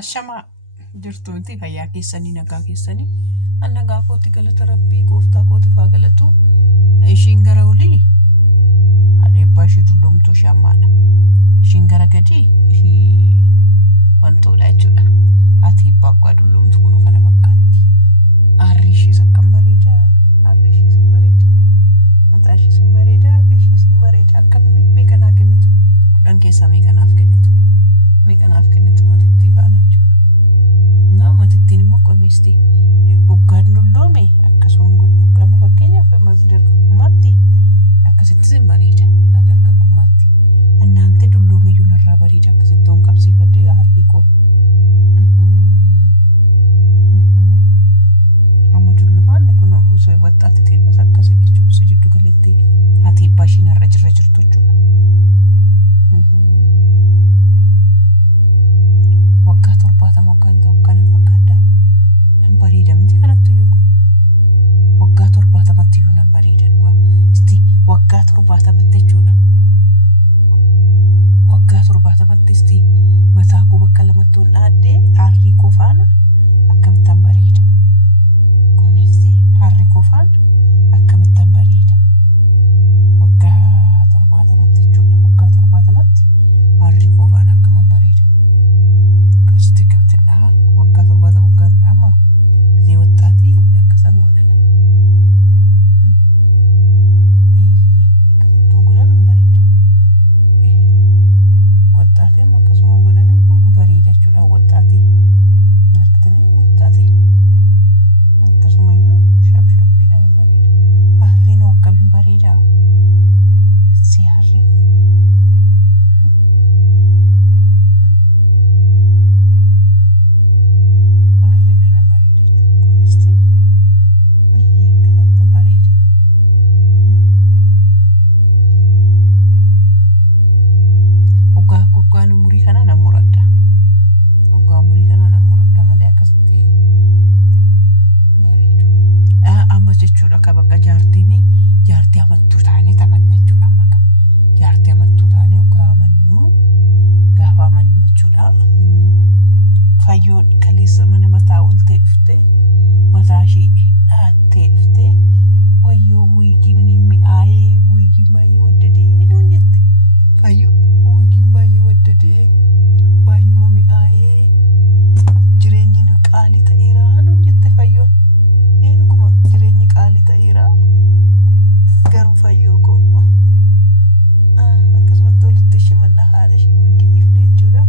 Ashama jirtuuti fayyaa keessanii nagaa keessanii annagaa kooti galata rabbii gooftaa kooti faa galatu ishiin gara olii hadheebbaa ishii tulluumtuu ishee ammaadha. Ishiin gara gadii ishii wantoodha jechuudha. Ati hibbaa tulluumtu kun kana fakkaatti. Aarri ishiis akkam bareeda. Aarri ishiis hin bareeda. Mataa ishiis hin bareeda. Aarri ishiis hin bareeda. Akkamitti meeqanaaf kennitu? Kudhan keessaa meeqanaaf kennitu? Meeqanaaf kennitu matitti baana jechuudha. Naa matittiin immoo qomeesti. Uggaan dulloome akkasuma godhu. Gama fakkeenyaaf dargagummaatti akkasittis hin bareeda. Dargagummaatti. Annaante dulloome iyyuu narraa bareeda akkasitti on qabsiifadde aarri koo. Amma dullumaan kun osoo waxxaatti ta'e akkasii jechuudha. Isa jiddu galeetti haati hibbaa ishiin irra jirtu jechuudha. Waggaa 70 waggaan ta'u kana fakkaata. Nan bareeda miti kanatti iyyuu. Waggaa 70tti iyyuu nan bareeda dhugaa. Isti waggaa 70tti jechuudha. Waggaa 70tti isti mataa koo bakka lamatti ol dhaaddee aarri koo faana akkamittan bareeda. Kunis aarri koo faana akkamittan bareeda. Waggaa 70tti jechuudha. Waggaa 70tti aarri koo faana akkamittan bareeda. Kasti kabtinaa waggaa 70 waggaan amma gisee waxxaatii akkasan godhala. Akkasittuu godhan bareeda. Waxxaatii amma akkasuma godhanii bareeda jechuudha. Waxxaatii argitanii waxxaatii akkasuma iyyuu shapshappiidhaan bareeda. Aarriin akkamiin bareeda. Si aarriin. Oggaan umurii kana nan muradha. Oggaa umurii kana nan muradha malee akkasitti bareedu. Amma jechuudha akka bakka jaartii amattuu taanee taphanna jechuudha amma akka. Jaartii amattuu taanee oggaa amannuu gaafa amannuu jechuudha. Fayyoon kaleessa mana mataa oltee dhuftee mataa ishee dhaattee dhuftee wayyoo wiigiin mi'aayee wiigiin baay'ee waddadee nuun jette. Fayyoo wiigiin baay'ee waddadee baay'uma mi'aayee jireenyi nu qaalii ta'eera nuun jette fayyoon. Dhuguma jireenyi qaalii ta'eera garuu fayyoo koo akkasumatti walitti shimannaa haadha ishii wiigii dhiifne jechuudha.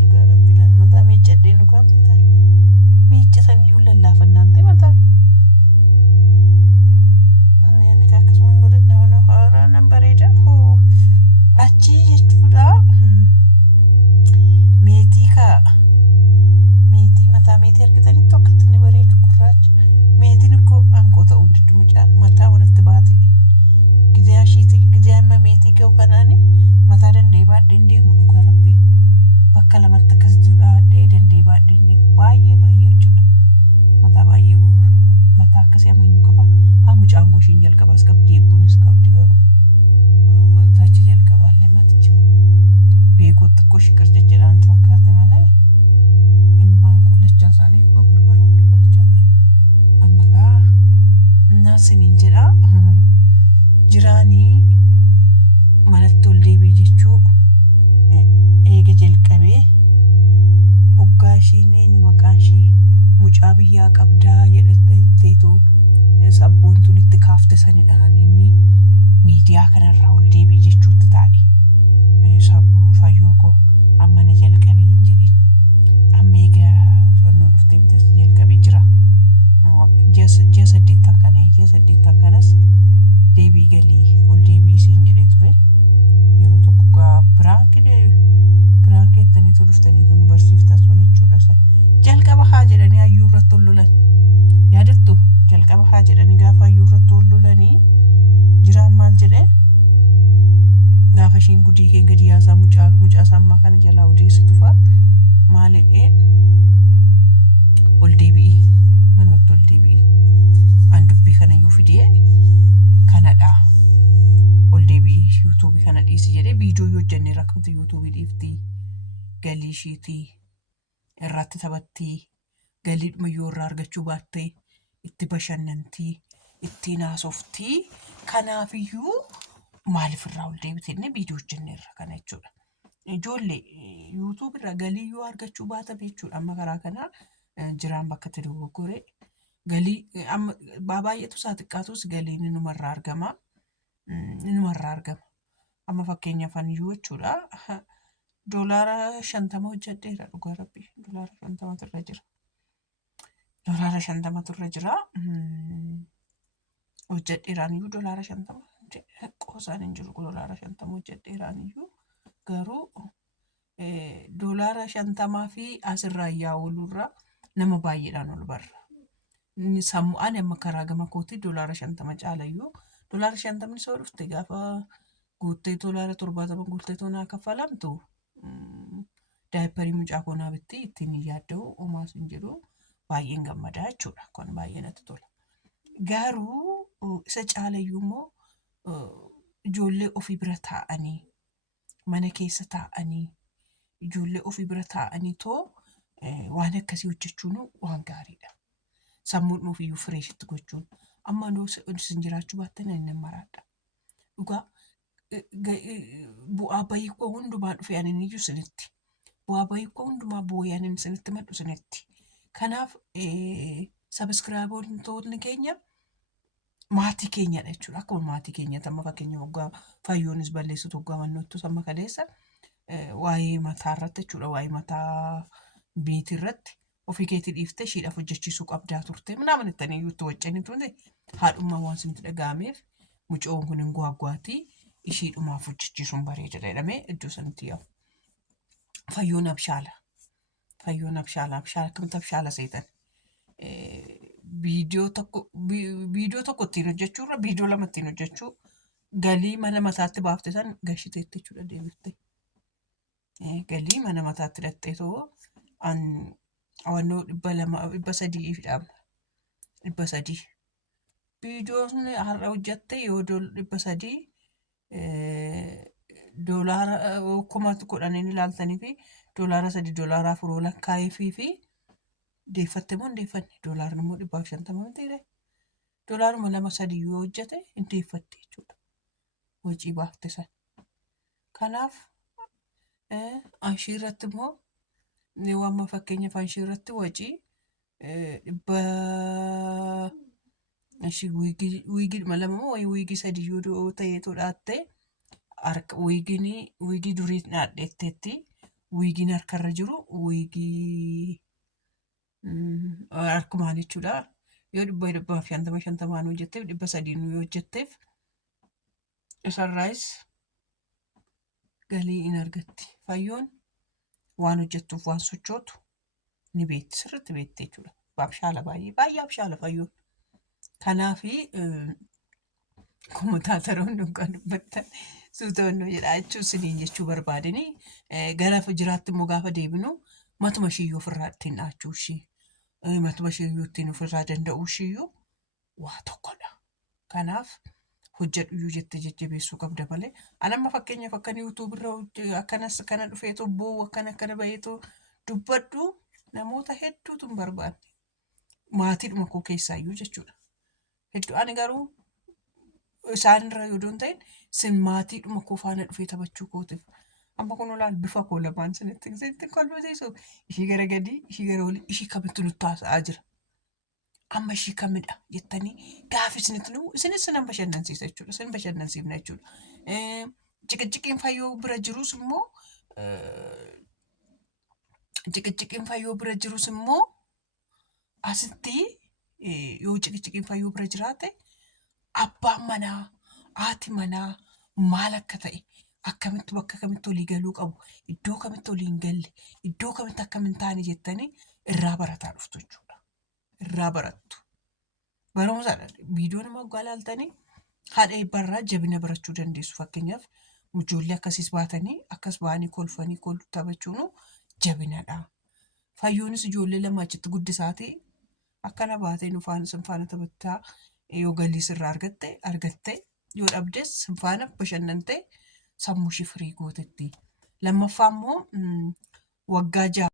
Dhugaa rabbiidhaan mataa miiccadhee dhugaa mataan miiccatan iyyuu lallaafannaan ta'e mataan. Inni akkasuma godhadhaa haara nan bareeda hoo achii jechuudha. Meetii mataa meetii argitanii tokkotti inni bareedu gurraacha. Meetiin ikkoo aangoo ta'uu hundiddu mucaan mataa wanatti baate. Gizee amma meetii ga'u kanaani mataa danda'ee baadheen deemu dhugaa rabbii. Bakka lamatti akkasitti dhaadhee danda'ee baadheen deemu baay'ee jechuudha. Mataa baay'ee mataa akkasii ammayyuu qaba. Haa mucaan goshiin jalqabaas qabdi eebbuunis qabdi garuu. Taachi jalqabaallee matichuu. Beekootti akkoo shiqircha jedhaan fakkaate malee immaan kolachaan isaanii yoo qabu dubaroonni kolachaan isaanii. Amma naasiniin jedhaa jiraanii manatti ol deebi'e jechuu eega jalqabee oggaa ishiin eenyu maqaan ishii mucaa biyyaa qabdaa jedhatteetoo sabboontuun itti kaafte sanidhaan inni miidiyaa kanarraa ol deebi'e jechuutti taa'e. Fayyoo koo amma na jalqabee hin jedhin. Amma egaa onnoo dhuftee bitas jalqabee jira. Ji'a 8 kanas deebii galii ol deebii isiin jedhee ture. Yeroo tokko gaa biraankeettaniitu dhuftaniitu nu barsiiftan sun jechuudha. Jalqaba haa jedhanii hayyuu irratti ol lolan. Yaadattu jalqaba haa jedhanii gaafa hayyuu irratti ol lolanii jiraan maal jedhee gaafa ishiin gudii kee gadi yaasaa mucaa sammaa kana jalaa odeessitu fa'a maalidhee ol deebi'i manumatti ol deebi'i an dubbii kana iyyuu fidee kanadha ol deebi'i yuutuubii kana dhiisi jedhee viidiyoo yoo hojjennee rakkamtu yuutuubii dhiifti galii ishiitii irratti taphattii, galiidhuma yoo irraa argachuu baatte itti bashannantii, ittiin haasoftii. Kanaafiyyuu maaliif irraa ol deebitee viidiyoo hojjenneerra kana jechuudha. Ijoollee yuutuub irraa galii yoo argachuu baatan jechuudha. Amma karaa kanaa jiraan bakka itti dogoggoree galii baay'eetu isaa xiqqaatus galiin inumarraa argama. Amma fakkeenyaaf aniyyuu jechuudha. Doolaara 50 hojjedheera dhugaa rabbii. Doolaara 50 irra jira. Doolaara 50 irra jira. Hojjedheeraaniyyuu doolaara 50 qoosaan hin jiru. Doolaara 50 hojjedheeraaniyyuu garuu doolaara 50 fi asirraa yaa'ulurraa nama baay'eedhaan ol barra. Sammuu ani amma karaa gama kootii doolaara 50 caalayyuu doolaara 50 soo dhufte gaafa guuttee doolaara 70 guuttee toonaa kaffalamtu daayiparii mucaa koonaa bitti ittiin yaadda'u homaas hin jedhu baay'een gammadaa jechuudha. Kun baay'ee natti tola. Garuu isa caalayyuu immoo ijoollee ofii bira taa'anii mana keessa taa'anii ijoollee ofii bira taa'anii too waan akkasii hojjechuun waan gaariidha. Sammuun ofiiyyuu fireeshitti gochuun amma isin jiraachuu baattan inni maraadha. Dhugaa bu'aa bahii koo hundumaa dhufe ani iyyuu isinitti. Bu'aa bahii koo hundumaa booyaan isinitti maddu isinitti. Kanaaf sabiskiraayiboonni keenya maatii keenyadha jechuudha. Akkuma maatii keenyatti amma fakkeenya waggaa fayyoonis balleessitu waggaa mannootti amma kaleessa waa'ee mataa irratti jechuudha. Waa'ee mataa beetii irratti ofii keetii dhiiftee ishiidhaaf hojjechiisuu qabdaa turte. Minaaman ittanii iyyuutti waccanii turte haadhummaa waan isinitti dhaga'ameef mucoon kun hin gwaagwaatii ishiidhumaaf hojjechiisuun bareeda jedhamee iddoo sanatti yaa'u. Fayyoon abshaala. Akkamitti abshaala seetan? Viidiyoo tokko ittiin hojjechuurra viidiyoo lama ittiin hojjechuu galii mana mataatti baafte san gashiteetti jechuudha deebiftee. Galii mana mataatti hidhattee too awwannoo 300 300 viidiyoon har'a hojjette yoo 300 doolaara 10,000 ilaaltanii fi doolaara 3 doolaara 4 lakkaa'ee fi deeffatte moo hin deeffanne doolaarni immoo 150 miti jedhe doolaaruma 2-3 yoo hojjete hin deeffatte jechuudha. Hojii baafte san. Kanaaf anshii irratti immoo waan fakkeenyaaf anshii irratti hojii wiigii lama moo wiigii 3 yoo ta'eetu dhaatte wiigii durii dhaadheetteetti wiigiin harkarra jiru wiigii harkumaan jechuudha. Yoo 150 hojjetteef 300 yoo hojjetteef isarraayis galii hin argatti. Fayyoon waan hojjettuuf waan sochootu ni beekti sirriitti beekti jechuudha. Abshaala baay'ee abshaala fayyoon. Kanaafi kommentaataroonni yookaan dubbattan suutoonnoo jedhaa jechuun isiniin jechuu barbaadanii gara jiraatti immoo gaafa deebinu matuma ishiiyyuu ofirraa ittiin dhaachuu ishii matuma ishiiyyuu ittiin ofirraa danda'uu ishiiyyuu waa tokkodha. Kanaaf hojjedhuyyuu jettee jajjabeessuu qabda malee ani amma fakkeenyaaf akkan yuutuubirra akkanas kana dhufeetoo boo'u akkana baheetoo dubbadhu namoota hedduutu hin barbaanne maatiidhuma koo keessaayyuu jechuudha. Hedduu ani garuu isaanirra yoo ta'in sin maatiidhuma koo faana dhufee taphachuu kootiif amma kun olaal bifa koo lamaan sinitti kolfisiisu ishii gara gadii ishii gara olii ishii kamitti nutti haasa'aa jira. Amma ishii kamidha jettanii gaafa isinitti nu isinis nan bashannansiisa jechuudha. Isin bashannansiifna jechuudha. Ciqicciqiin fayyoo bira jirus immoo asitti yoo ciqicciqiin fayyoo bira jiraate abbaan manaa haati manaa maal akka ta'e akkamitti bakka kamitti olii galuu qabu iddoo kamitti olii hin galle iddoo kamitti akkamiin taane jettanii irraa barataa dhuftu jechuudha. Irraa barattu. Barumsaadha. Viidiyoo nama waggaa ilaaltanii haadha eebbarraa jabina barachuu dandeessu. Fakkeenyaaf ijoollee akkasiis baatanii akkas ba'anii kolfanii taphachuun jabinadha. Fayyoonis ijoollee lama achitti guddisaatee akkana baatee sin faana taphattaa yoo galii sirraa argatte yoo dhabdes sin faana bashannantee sammuu ishii firii gootetti. Lammaffaa immoo waggaa 6